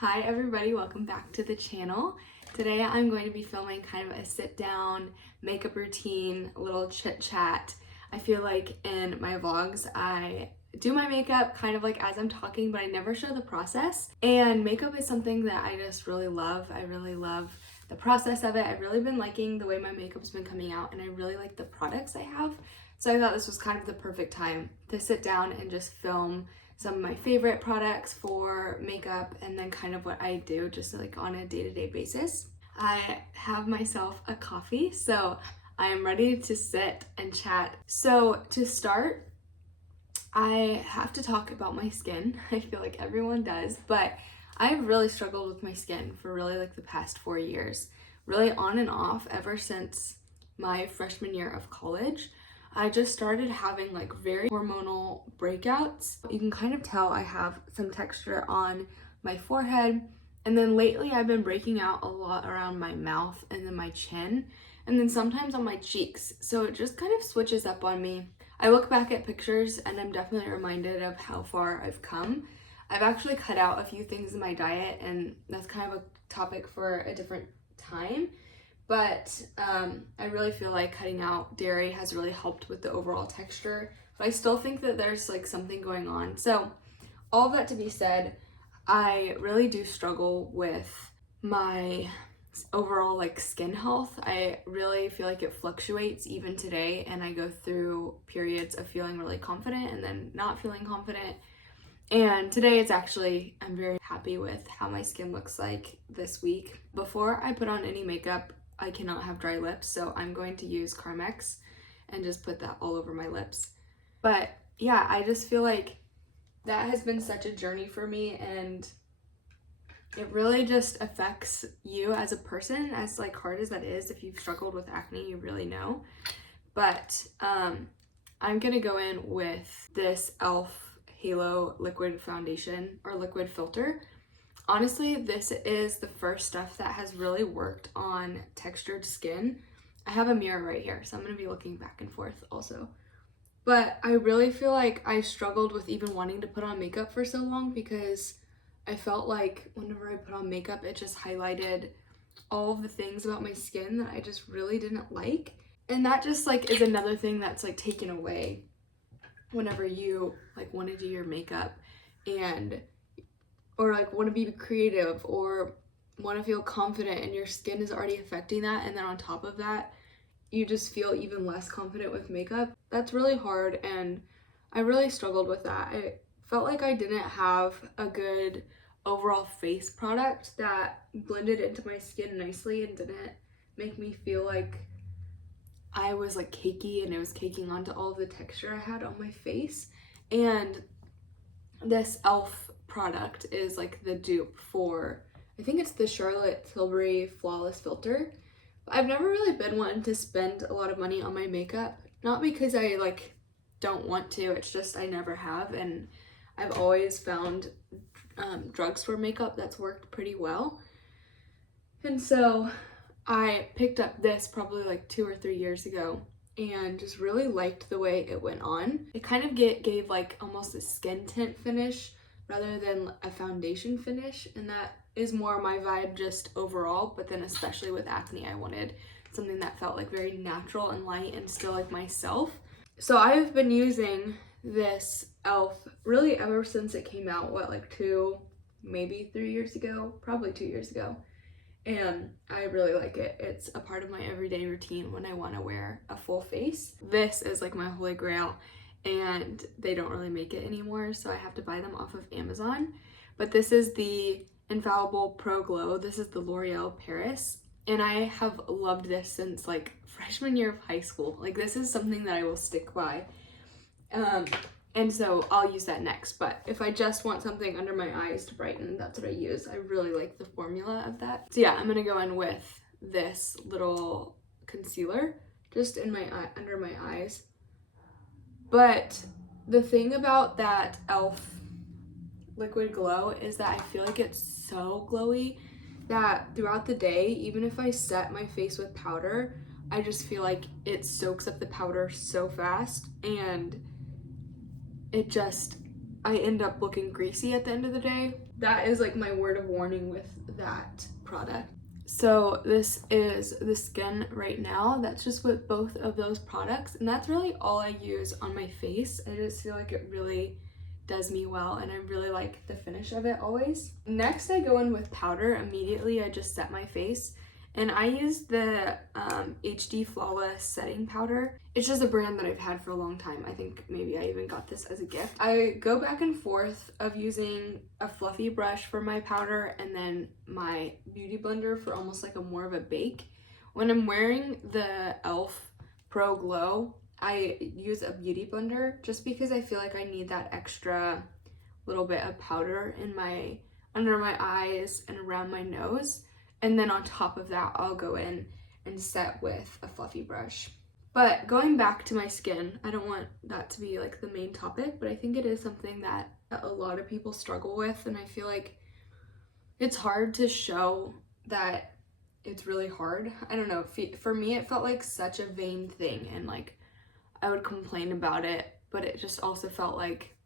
Hi everybody, welcome back to the channel. Today I'm going to be filming kind of a sit down makeup routine, a little chit chat. I feel like in my vlogs I do my makeup kind of like as I'm talking, but I never show the process. And makeup is something that I just really love. I really love the process of it. I've really been liking the way my makeup's been coming out, and I really like the products I have. So I thought this was kind of the perfect time to sit down and just film some of my favorite products for makeup and then kind of what I do just like on a day-to-day basis. I have myself a coffee, so I am ready to sit and chat. So to start, I have to talk about my skin. I feel like everyone does, but I've really struggled with my skin for really like the past 4 years, really on and off ever since my freshman year of college. I just started having like very hormonal breakouts. You can kind of tell I have some texture on my forehead, and then lately I've been breaking out a lot around my mouth and then my chin, and then sometimes on my cheeks. So it just kind of switches up on me. I look back at pictures and I'm definitely reminded of how far I've come. I've actually cut out a few things in my diet, and that's kind of a topic for a different time. But I really feel like cutting out dairy has really helped with the overall texture, but I still think that there's like something going on. So all of that to be said, I really do struggle with my overall like skin health. I really feel like it fluctuates even today, and I go through periods of feeling really confident and then not feeling confident. And today I'm very happy with how my skin looks like this week. Before I put on any makeup, I cannot have dry lips, so I'm going to use Carmex and just put that all over my lips. But yeah, I just feel like that has been such a journey for me, and it really just affects you as a person, as like hard as that is. If you've struggled with acne, you really know. But I'm gonna go in with this e.l.f. Halo liquid foundation or liquid filter. Honestly, this is the first stuff that has really worked on textured skin. I have a mirror right here, so I'm going to be looking back and forth also. But I really feel like I struggled with even wanting to put on makeup for so long, because I felt like whenever I put on makeup, it just highlighted all of the things about my skin that I just really didn't like. And that just like is another thing that's like taken away whenever you like want to do your makeup and or like want to be creative or want to feel confident, and your skin is already affecting that, and then on top of that you just feel even less confident with makeup. That's really hard, and I really struggled with that. I felt like I didn't have a good overall face product that blended into my skin nicely and didn't make me feel like I was like cakey and it was caking onto all of the texture I had on my face. And this e.l.f. product is like the dupe for, I think it's the Charlotte Tilbury Flawless Filter. I've never really been one to spend a lot of money on my makeup, not because I like don't want to, it's just I never have, and I've always found drugstore makeup that's worked pretty well. And so I picked up this probably like 2 or 3 years ago and just really liked the way it went on. It kind of gave like almost a skin tint finish rather than a foundation finish, and that is more my vibe just overall. But then especially with acne, I wanted something that felt like very natural and light and still like myself. So I've been using this e.l.f. really ever since it came out, like 2, maybe 3 years ago, probably 2 years ago. And I really like it. It's a part of my everyday routine when I want to wear a full face. This is like my holy grail, and they don't really make it anymore, so I have to buy them off of Amazon. But this is the Infallible Pro Glow. This is the L'Oreal Paris, and I have loved this since like freshman year of high school. Like, this is something that I will stick by. And so I'll use that next. But if I just want something under my eyes to brighten, that's what I use. I really like the formula of that. So yeah, I'm gonna go in with this little concealer just in my eye, under my eyes. But the thing about that e.l.f. liquid glow is that I feel like it's so glowy that throughout the day, even if I set my face with powder, I just feel like it soaks up the powder so fast, and I end up looking greasy at the end of the day. that is like my word of warning with that product. So this is the skin right now. That's just with both of those products, and that's really all I use on my face. I just feel like it really does me well, and I really like the finish of it always. Next, I go in with powder. Immediately I just set my face, and I use the HD Flawless setting powder. It's just a brand that I've had for a long time. I think maybe I even got this as a gift. I go back and forth of using a fluffy brush for my powder and then my beauty blender for almost like a more of a bake. When I'm wearing the e.l.f. Pro Glow, I use a beauty blender just because I feel like I need that extra little bit of powder in my under my eyes and around my nose. And then on top of that, I'll go in and set with a fluffy brush. But going back to my skin, I don't want that to be like the main topic, but I think it is something that a lot of people struggle with, and I feel like it's hard to show that it's really hard. I don't know, for me it felt like such a vain thing, and like I would complain about it, but it just also felt like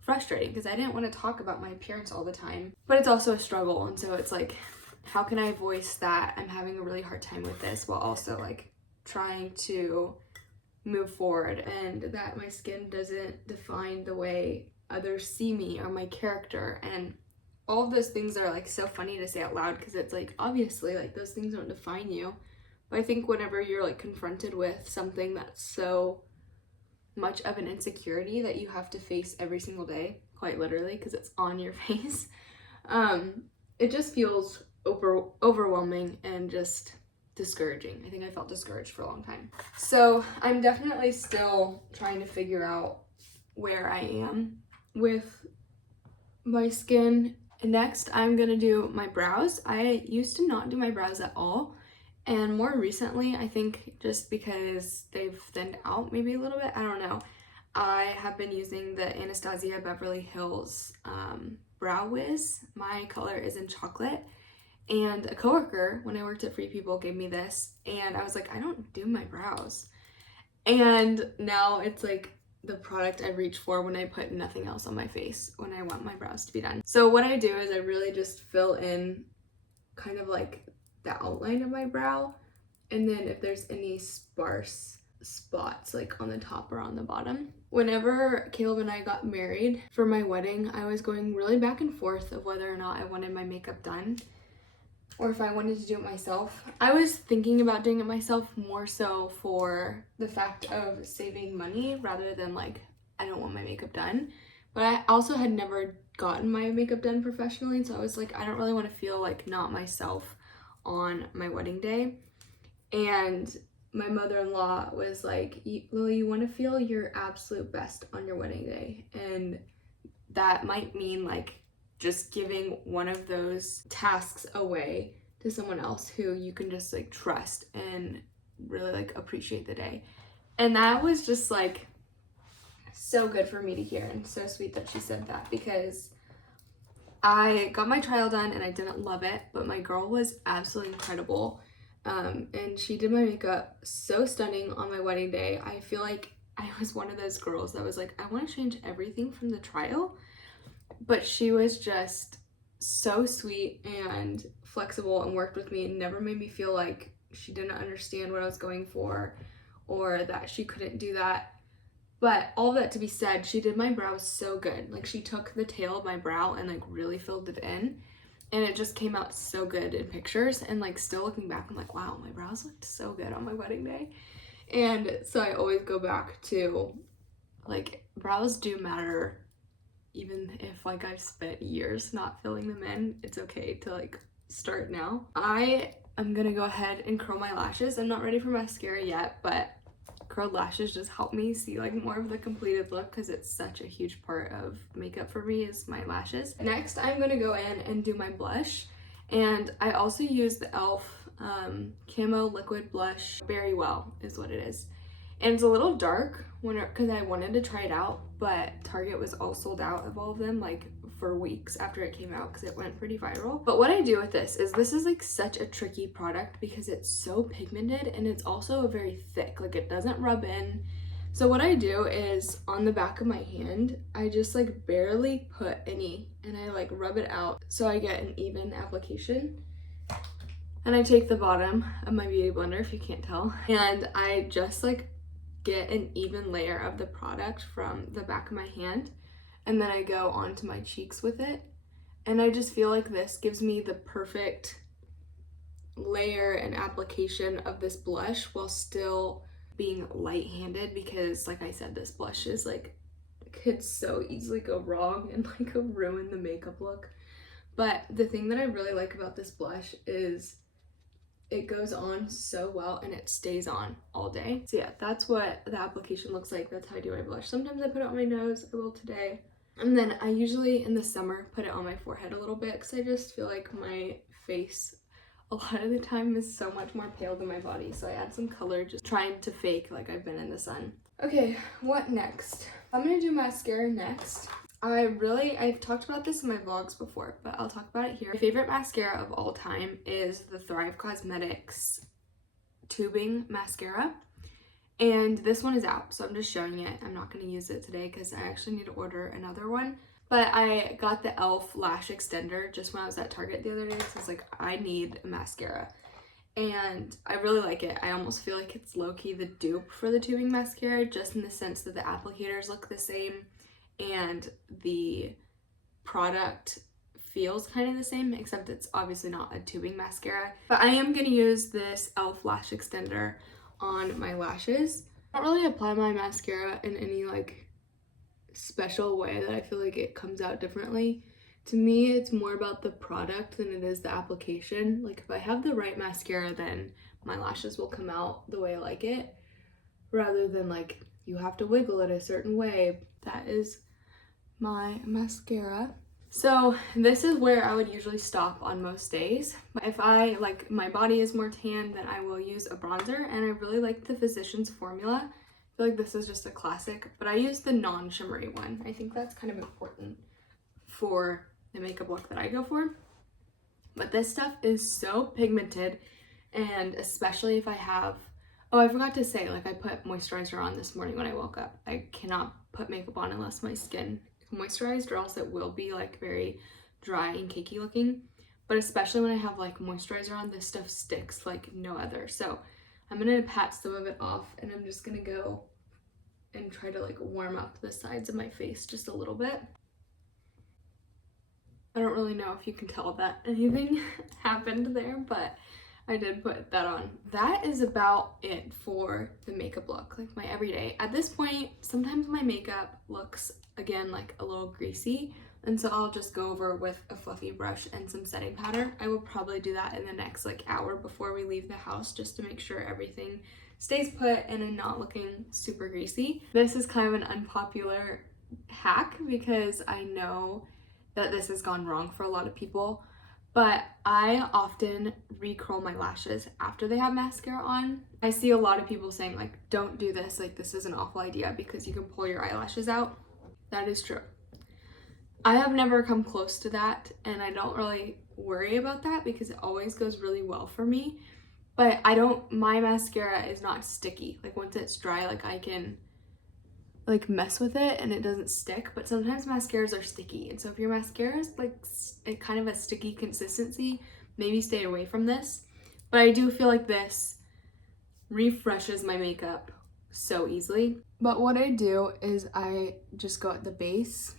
frustrating because I didn't want to talk about my appearance all the time. But it's also a struggle, and so it's like, how can I voice that I'm having a really hard time with this while also like trying to move forward, and that my skin doesn't define the way others see me or my character. And all of those things are like so funny to say out loud because it's like, obviously like those things don't define you. But I think whenever you're like confronted with something that's so much of an insecurity that you have to face every single day, quite literally, because it's on your face, it just feels overwhelming and just discouraging. I think I felt discouraged for a long time. So I'm definitely still trying to figure out where I am with my skin. Next, I'm gonna do my brows. I used to not do my brows at all, and more recently, I think just because they've thinned out maybe a little bit, I don't know, I have been using the Anastasia Beverly Hills Brow Wiz. My color is in chocolate. And a coworker, when I worked at Free People, gave me this, and I was like, I don't do my brows. And now it's like the product I reach for when I put nothing else on my face, when I want my brows to be done. So what I do is I really just fill in kind of like the outline of my brow, and then if there's any sparse spots like on the top or on the bottom. Whenever Caleb and I got married for my wedding, I was going really back and forth of whether or not I wanted my makeup done or if I wanted to do it myself. I was thinking about doing it myself more so for the fact of saving money rather than like, I don't want my makeup done. But I also had never gotten my makeup done professionally, so I was like, I don't really want to feel like not myself on my wedding day. And my mother-in-law was like, Lily, you want to feel your absolute best on your wedding day. And that might mean like just giving one of those tasks away to someone else who you can just like trust and really like appreciate the day. And that was just like so good for me to hear, and so sweet that she said that, because I got my trial done and I didn't love it, but my girl was absolutely incredible. And she did my makeup so stunning on my wedding day. I feel like I was one of those girls that was like, I want to change everything from the trial. But she was just so sweet and flexible and worked with me and never made me feel like she didn't understand what I was going for or that she couldn't do that. But all that to be said, she did my brows so good. Like, she took the tail of my brow and like really filled it in, and it just came out so good in pictures. And like, still looking back, I'm like, wow, my brows looked so good on my wedding day. And so I always go back to like, brows do matter. Even if like I've spent years not filling them in, it's okay to like start now. I am gonna go ahead and curl my lashes. I'm not ready for mascara yet, but curled lashes just help me see like more of the completed look, because it's such a huge part of makeup for me is my lashes. Next, I'm gonna go in and do my blush, and I also use the e.l.f. Camo Liquid Blush Very Well is what it is. And it's a little dark because I wanted to try it out, but Target was all sold out of all of them like for weeks after it came out because it went pretty viral. But what I do with this is like such a tricky product because it's so pigmented, and it's also very thick. Like, it doesn't rub in So what I do is on the back of my hand, I just like barely put any and I like rub it out so I get an even application. And I take the bottom of my beauty blender, if you can't tell, and I just like get an even layer of the product from the back of my hand, and then I go onto my cheeks with it. And I just feel like this gives me the perfect layer and application of this blush while still being light-handed, because like I said, this blush is like, could so easily go wrong and like ruin the makeup look. But the thing that I really like about this blush is it goes on so well and it stays on all day. So yeah, that's what the application looks like. That's how I do my blush. Sometimes I put it on my nose, I will today. And then I usually in the summer put it on my forehead a little bit because I just feel like my face a lot of the time is so much more pale than my body. So I add some color, just trying to fake like I've been in the sun. Okay, what next? I'm gonna do mascara next. I've talked about this in my vlogs before, but I'll talk about it here. My favorite mascara of all time is the Thrive Cosmetics tubing mascara. And this one is out, so I'm just showing it. I'm not going to use it today because I actually need to order another one. But I got the e.l.f. Lash Extender just when I was at Target the other day. So I was like, I need a mascara. And I really like it. I almost feel like it's low-key the dupe for the tubing mascara, just in the sense that the applicators look the same and the product feels kind of the same, except it's obviously not a tubing mascara. But I am going to use this e.l.f. Lash Extender on my lashes. I don't really apply my mascara in any like special way that I feel like it comes out differently. To me, it's more about the product than it is the application. Like if I have the right mascara, then my lashes will come out the way I like it, rather than like you have to wiggle it a certain way. That is my mascara. So this is where I would usually stop on most days. If I like my body is more tan, then I will use a bronzer, and I really like the Physicians Formula. I feel like this is just a classic, but I use the non-shimmery one. I think that's kind of important for the makeup look that I go for. But this stuff is so pigmented, and especially if I have, oh, I forgot to say, like I put moisturizer on this morning when I woke up. I cannot put makeup on unless my skin moisturized, or else it will be like very dry and cakey looking. But especially when I have like moisturizer on, this stuff sticks like no other. So I'm gonna pat some of it off, and I'm just gonna go and try to like warm up the sides of my face just a little bit. I don't really know if you can tell that anything happened there, but I did put that on. That is about it for the makeup look, like my everyday. At this point, sometimes my makeup looks, again, like a little greasy, and so I'll just go over with a fluffy brush and some setting powder. I will probably do that in the next like hour before we leave the house, just to make sure everything stays put and I'm not looking super greasy. This is kind of an unpopular hack because I know that this has gone wrong for a lot of people, but I often recurl my lashes after they have mascara on. I see a lot of people saying like, don't do this, like this is an awful idea because you can pull your eyelashes out. That is true. I have never come close to that, and I don't really worry about that because it always goes really well for me. But my mascara is not sticky. Like once it's dry, like I can like mess with it and it doesn't stick, but sometimes mascaras are sticky, and so if your mascara is like a kind of a sticky consistency, maybe stay away from this. But I do feel like this refreshes my makeup so easily. But what I do is I just go at the base,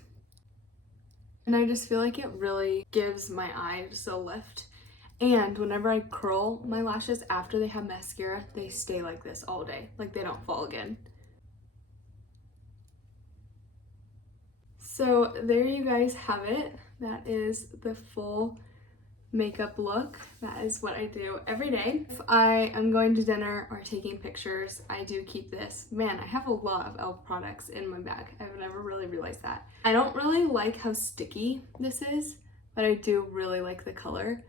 and I just feel like it really gives my eye just a lift. And whenever I curl my lashes after they have mascara, they stay like this all day, like they don't fall again. So there you guys have it. That is the full makeup look. That is what I do every day. If I am going to dinner or taking pictures, I do keep this. Man, I have a lot of e.l.f. products in my bag. I've never really realized that. I don't really like how sticky this is, but I do really like the color.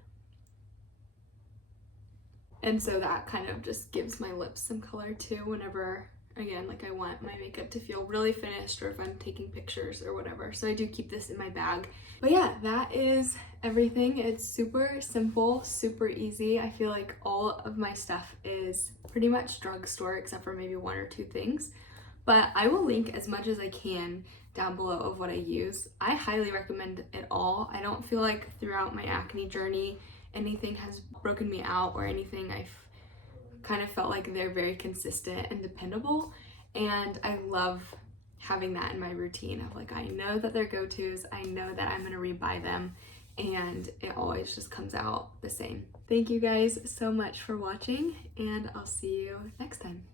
And so that kind of just gives my lips some color too whenever, again, like I want my makeup to feel really finished, or if I'm taking pictures or whatever. So I do keep this in my bag. But yeah, that is everything. It's super simple, super easy. I feel like all of my stuff is pretty much drugstore except for maybe one or two things. but I will link as much as I can down below of what I use. I highly recommend it all. I don't feel like throughout my acne journey anything has broken me out or anything. I've kind of felt like they're very consistent and dependable, and I love having that in my routine of like, I know that they're go-tos, I know that I'm gonna rebuy them, and it always just comes out the same. Thank you guys so much for watching, and I'll see you next time.